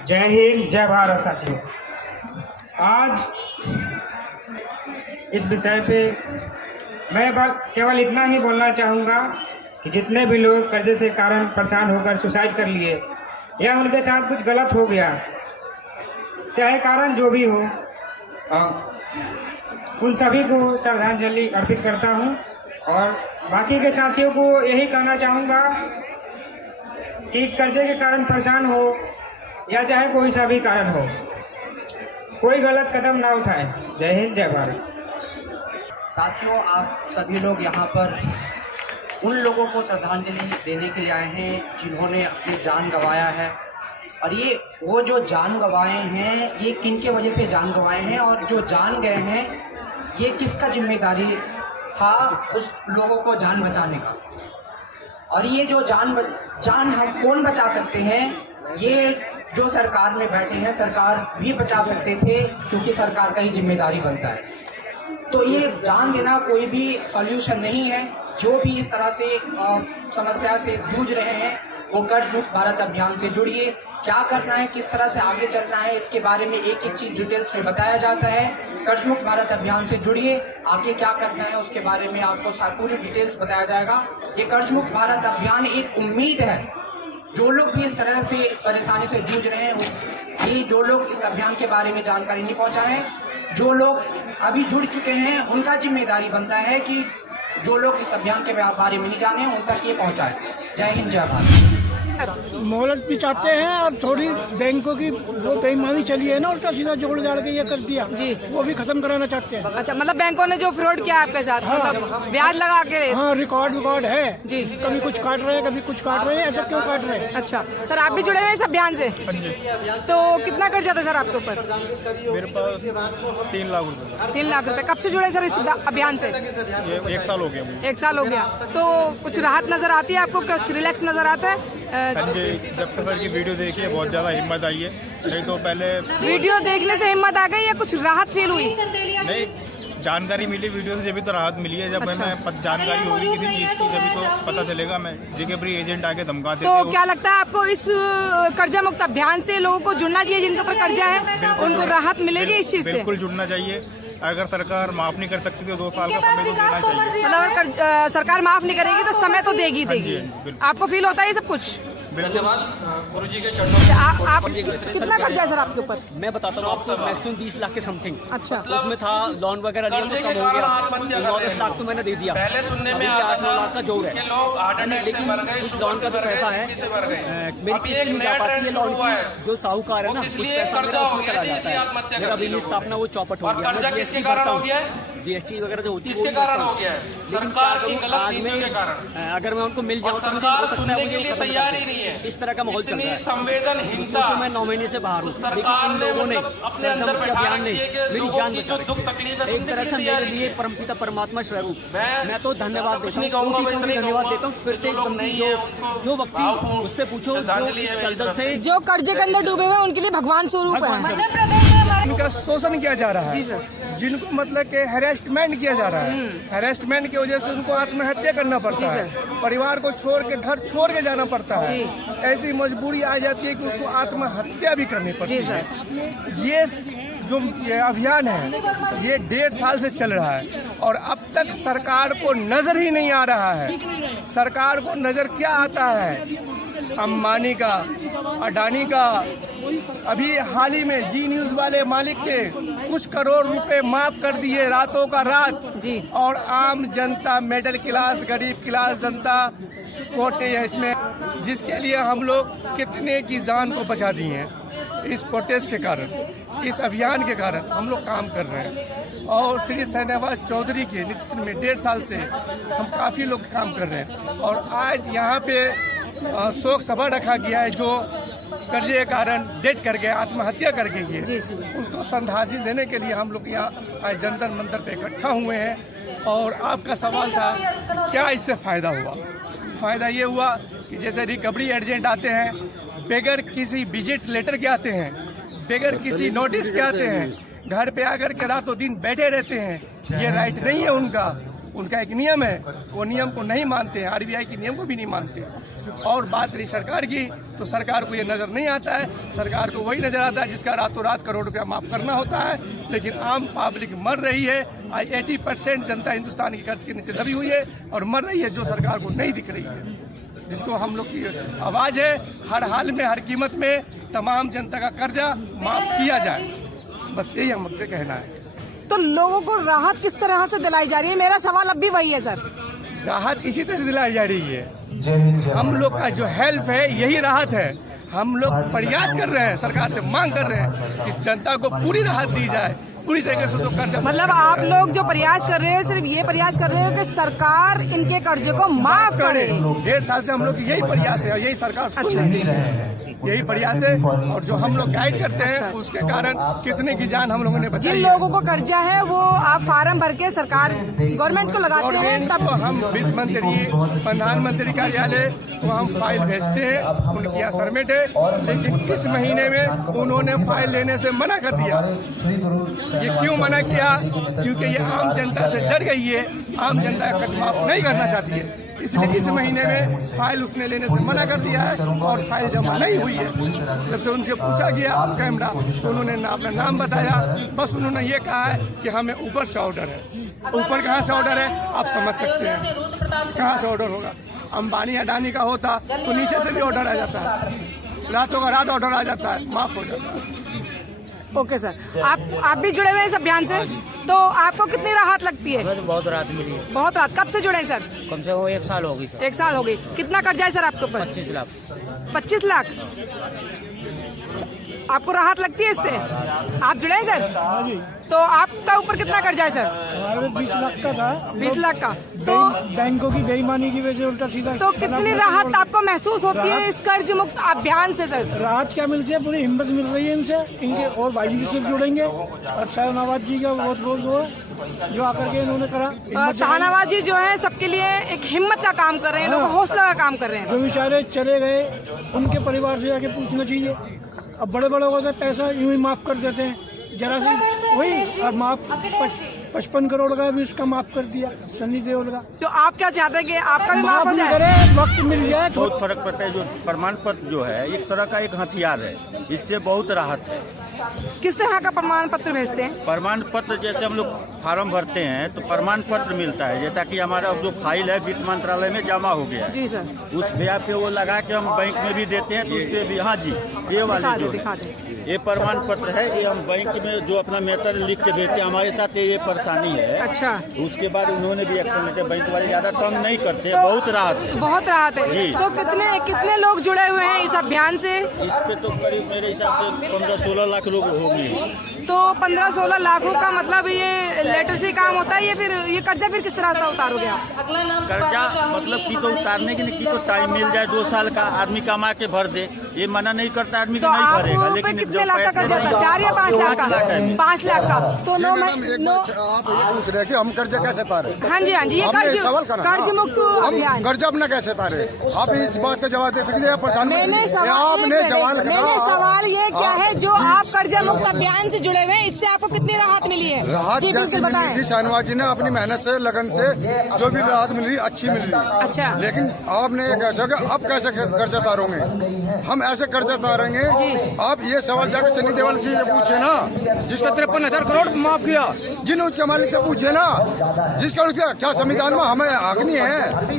जय हिंद, जय भारत। साथियों, आज इस विषय पे मैं केवल इतना ही बोलना चाहूँगा कि जितने भी लोग कर्जे से कारण परेशान होकर सुसाइड कर लिए या उनके साथ कुछ गलत हो गया, चाहे कारण जो भी हो, उन सभी को श्रद्धांजलि अर्पित करता हूँ। और बाकी के साथियों को यही कहना चाहूँगा कि कर्जे के कारण परेशान हो या चाहे कोई सा भी कारण हो, कोई गलत कदम ना उठाए। जय हिंद, जय भारत। साथियों, आप सभी लोग यहाँ पर उन लोगों को श्रद्धांजलि देने के लिए आए हैं जिन्होंने अपनी जान गंवाया है। और ये वो जो जान गंवाए हैं, ये किन के वजह से जान गंवाए हैं, और जो जान गए हैं ये किसका जिम्मेदारी था उस लोगों को जान बचाने का। और ये जो जान हम कौन बचा सकते हैं, ये जो सरकार में बैठे हैं, सरकार भी बचा सकते थे, क्योंकि सरकार का ही जिम्मेदारी बनता है। तो ये जान देना कोई भी सॉल्यूशन नहीं है। जो भी इस तरह से समस्या से जूझ रहे हैं वो कर्ज मुक्त भारत अभियान से जुड़िए। क्या करना है, किस तरह से आगे चलना है, इसके बारे में एक एक चीज डिटेल्स में बताया जाता है। कर्ज मुक्त भारत अभियान से जुड़िए, आगे क्या करना है उसके बारे में आपको पूरी डिटेल्स बताया जाएगा। ये कर्ज मुक्त भारत अभियान एक उम्मीद है। जो लोग भी इस तरह से परेशानी से जूझ रहे हैं, ये जो लोग इस अभियान के बारे में जानकारी नहीं पहुंचाए, जो लोग अभी जुड़ चुके हैं, उनका जिम्मेदारी बनता है कि जो लोग इस अभियान के बारे में नहीं जाने उन तक ये पहुंचाए। जय हिंद, जय भारत। मोहलत भी चाहते हैं और थोड़ी बैंकों की वो बेईमानी चली है ना, उल्टा सीधा जोड़ जाड़ के ये कर दिया जी, वो भी खत्म कराना चाहते हैं। अच्छा, मतलब बैंकों ने जो फ्रॉड किया आपके साथ, हाँ, मतलब ब्याज लगा के। हाँ, रिकॉर्ड है जी। कभी कुछ काट रहे हैं, कभी कुछ काट रहे हैं, ऐसा क्यों काट रहे हैं? अच्छा सर, आप भी जुड़े हुए इस अभियान से? तो कितना कर्जा था सर आपके ऊपर? मेरे पास 3 लाख रुपए। 3 लाख रुपए। कब से जुड़े सर इस अभियान से? ये 1 साल हो गया मुझे। 1 साल हो गया। तो कुछ राहत नजर आती है आपको, कुछ रिलैक्स नजर आता है? हाँ जी, जब से सर की वीडियो देखी है बहुत ज़्यादा हिम्मत आई है। नहीं तो पहले वीडियो देखने से हिम्मत आ गई या कुछ राहत फील हुई? नहीं, जानकारी मिली वीडियो से, जब तो राहत मिली है। जब अच्छा। हमें जानकारी होगी किसी चीज़ की जब तो पता चलेगा। मैं रिकवरी एजेंट आके धमकाते तो थे। क्या लगता है आपको इस कर्जा मुक्त अभियान से लोगों को जुड़ना चाहिए जिनके ऊपर कर्जा है, उनको राहत मिलेगी इस चीज से? बिल्कुल जुड़ना चाहिए। अगर सरकार माफ नहीं कर सकती तो 2 साल का समय तो देना चाहिए। मतलब अगर सरकार माफ नहीं करेगी तो समय तो देगी। आपको फील होता है ये सब कुछ? धन्यवाद गुरुजी के चरणों में। आप कितना कर्जा है सर आपके ऊपर? मैं बताता हूँ आपको, मैक्सिमम 20 लाख के समथिंग। अच्छा। उसमें था लोन वगैरह लिया तो कम हो गया, 9-10 लाख तो मैंने दे दिया। पहले सुनने में 8-9 लाख का जोड़ है। लेकिन इस लोन का जो पैसा है, मेरी किस्त नहीं जा पाती है लोन की। जो साहूकार है ना, कुछ पैसा मेरा उसमें चला जाता है। मेरा बिजनेस था अपना, वो चौपट हो गया। मैं जीएसटी भरता हूँ, जीएसटी वगैरह जो होती है इसके कारण हो गया है, सरकार की गलत नीतियों के कारण। अगर मैं उनको मिल जाऊँ तो सरकार सुनने के लिए तैयार ही नहीं है। इस तरह का माहौल चल रहा है। संवेदनहीनता मैं 9 महीने से बाहर हूँ, सरकार ने अपने अंदर बैठा रखी है कि मेरी लोगों जान की जो दुख तकलीफ है एक तरह से मेरे लिए परमपिता परमात्मा स्वरूप। मैं तो धन्यवाद देता हूँ, धन्यवाद देता हूँ। प्रत्येक बंदी जो व्यक्ति उससे पूछो जो इस दलदल से, जो कर्जे के अंदर डूबे हुए हैं, उनके लिए भगवान स्वरूप है। मध्य प्रदेश में इनका शोषण किया जा रहा है, जिनको मतलब के हैरेसमेंट किया जा रहा है। हैरेसमेंट की वजह से उनको आत्महत्या करना पड़ता है, परिवार को छोड़ के, घर छोड़ के जाना पड़ता है। ऐसी मजबूरी आ जाती है कि उसको आत्महत्या भी करनी पड़ती है। ये जो ये अभियान है, ये 1.5 साल से चल रहा है और अब तक सरकार को नजर ही नहीं आ रहा है। सरकार को नजर क्या आता है? अंबानी का, अडानी का। अभी हाल ही में जी न्यूज वाले मालिक के कुछ करोड़ रुपए माफ कर दिए, रातों का रात जी। और आम जनता, मिडिल क्लास, गरीब क्लास जनता कोटे है इसमें, जिसके लिए हम लोग कितने की जान को बचा दिए हैं। इस प्रोटेस्ट के कारण, इस अभियान के कारण हम लोग काम कर रहे हैं। और श्री शहनवाज चौधरी के नेतृत्व में 1.5 साल से हम काफ़ी लोग काम कर रहे हैं। और आज यहाँ पे शोक सभा रखा गया है, जो कर्जे के कारण डेथ कर गए, आत्महत्या कर गई है, उसको श्रद्धांजलि देने के लिए हम लोग यहाँ आज जंतर मंतर पे इकट्ठा हुए हैं। और आपका सवाल था क्या इससे फ़ायदा हुआ? फ़ायदा ये हुआ कि जैसे रिकवरी एजेंट आते हैं, बगैर किसी विजिट लेटर के आते हैं, बगैर किसी नोटिस के आते हैं, घर पे आकर के रातों दिन बैठे रहते हैं। ये राइट नहीं है उनका। उनका एक नियम है, वो नियम को नहीं मानते हैं, आरबीआई के नियम को भी नहीं मानते। और बात रही सरकार की, तो सरकार को ये नज़र नहीं आता है। सरकार को वही नज़र आता है जिसका रातों रात करोड़ रुपया माफ़ करना होता है, लेकिन आम पब्लिक मर रही है। 80% जनता हिंदुस्तान की कर्ज के नीचे दबी हुई है और मर रही है, जो सरकार को नहीं दिख रही है, जिसको हम लोग की आवाज़ है हर हाल में, हर कीमत में तमाम जनता का कर्जा माफ़ किया जाए। बस यही हमसे कहना है। तो लोगों को राहत किस तरह से दिलाई जा रही है? मेरा सवाल अब भी वही है सर। राहत इसी तरह से दिलाई जा रही है। हम लोग का जो हेल्प है यही राहत है। हम लोग प्रयास कर रहे हैं, सरकार से मांग कर रहे हैं कि जनता को पूरी राहत दी जाए, पूरी तरीके से उसको कर्जा। मतलब आप लोग जो प्रयास कर रहे हो सिर्फ ये प्रयास कर रहे हो कि सरकार इनके कर्जे को माफ करे। 1.5 साल से हम लोग यही प्रयास है और यही सरकार सुन रही है, यही प्रयास है। और जो हम लोग गाइड करते हैं उसके कारण कितने की जान हम लोगों ने बचाई। जिन लोगों को कर्जा है वो आप फार्म भर के सरकार गवर्नमेंट को लगाते हैं, तब हम वित्त मंत्री, प्रधानमंत्री कार्यालय को हम फाइल भेजते हैं, उनके यहाँ सबमिट है। लेकिन इस महीने में उन्होंने फाइल लेने से मना कर दिया। ये क्यों मना किया? क्योंकि ये आम जनता से डर गई है, आम जनता का कर्ज माफ नहीं करना चाहती है, इसलिए इस महीने में फाइल उसने लेने से मना कर दिया है और फाइल जमा नहीं हुई है। जब से उनसे पूछा गया ऑफ कैमरा तो उन्होंने अपना नाम बताया, बस उन्होंने ये कहा है कि हमें ऊपर से ऑर्डर है। ऊपर कहाँ से ऑर्डर है आप समझ सकते हैं, कहाँ से ऑर्डर होगा। अंबानी अडानी का होता तो नीचे से भी ऑर्डर आ जाता है, रातों का रात ऑर्डर आ जाता है, माफ हो जाता है। ओके सर, आप भी जुड़े हुए हैं इस अभियान से, तो आपको कितनी राहत लगती है? बहुत राहत मिली है। बहुत राहत। कब से जुड़े हैं सर? कम से कम 1 साल होगी सर। 1 साल हो गई। कितना कर्जा है सर आपके ऊपर? 25 लाख। 25 लाख आपको राहत लगती है इससे? आप जुड़े हैं सर? तो आपका ऊपर कितना कर्जा है सर? हमारे 20 लाख का था। 20 लाख का। तो बैंकों की बेईमानी की वजह से उल्टा सीधा। तो कितनी राहत आपको महसूस होती है इस कर्ज मुक्त अभियान से सर? राहत क्या मिलती है, पूरी हिम्मत मिल रही है इनसे। इनके और भाई भी सिर्फ जुड़ेंगे और शाहनवाज जी का बहुत बहुत वो जो आकर के इन्होंने करा। शाहनवाज जी जो है सबके लिए एक हिम्मत का काम कर रहे हैं, लोगों को हौसला का काम कर रहे हैं। जो बेचारे चले गए उनके परिवार से जाके पूछना चाहिए। अब बड़े बड़े को पैसा यूं ही माफ कर देते हैं, जरा सी वही। अब माफ 55 करोड़ का भी उसका माफ कर दिया सनी देओल का। तो आप क्या चाहते हैं कि आपका भी माफ हो जाए? वक्त मिल जाए। बहुत फर्क पड़ता है। जो प्रमाण पत्र जो है एक तरह का एक हथियार है, इससे बहुत राहत है। किस तरह का प्रमाण पत्र भेजते हैं? प्रमाण पत्र जैसे हम लोग फार्म भरते हैं तो प्रमाण पत्र मिलता है, जैसा कि हमारा जो फाइल है वित्त मंत्रालय में जमा हो गया है। जी सर। उस ब्याह पे वो लगा के हम बैंक में भी देते हैं, तो उसके भी। हाँ जी, ये वाले जो ये प्रमाण पत्र है, ये हम बैंक में जो अपना मैटर लिख के भेजते हैं। हमारे साथ ये परेशानी है। अच्छा। उसके बाद उन्होंने भी एक्शन लेते, बैंक वाले ज्यादा तंग नहीं करते। बहुत राहत है। बहुत राहत है जी। तो कितने लोग जुड़े हुए हैं इस अभियान से? इस पे तो करीब मेरे हिसाब से 15-16 लाख लोग होंगे। तो 15-16 लाखों का मतलब ये लेटर से काम होता है? ये फिर ये कर्जा फिर किस तरह का उतारोगे आप? कर्जा मतलब की तो उतारने के लिए की तो टाइम मिल जाए, 2 साल का आदमी कमा के भर दे। ये मना नहीं करता आदमी तो की नहीं भरेगा, लेकिन कितने लाख का कर्जा था? 4 या 5 लाख का? 5 लाख का। तो आप ये पूछ रहे हैं कि हम कर्जा कैसे तारे? हाँ जी, हाँ जी, ये कर्ज मुक्त अभियान। कर्जा अपना कैसे तारे? आप इस बात का जवाब दे सकते हैं प्रधानमंत्री? मैंने सवाल ये क्या है, जो आप कर्जा मुक्त अभियान से जुड़े हुए हैं, इससे आपको कितनी राहत मिली है? राहत जैसी मिल रही थी, शाहनवाज जी ने अपनी मेहनत से, लगन से जो भी राहत मिल रही अच्छी मिल रही। अच्छा। लेकिन आपने अब कैसे कर्जा तारोगे? हम ऐसे कर्जा तारेंगे। आप ये सवाल जाकर सनी देओल से पूछे ना, जिसका 53,000 करोड़ माफ किया, जिन उसके मालिक से पूछे ना, जिसका क्या संविधान में हमें हक नहीं है।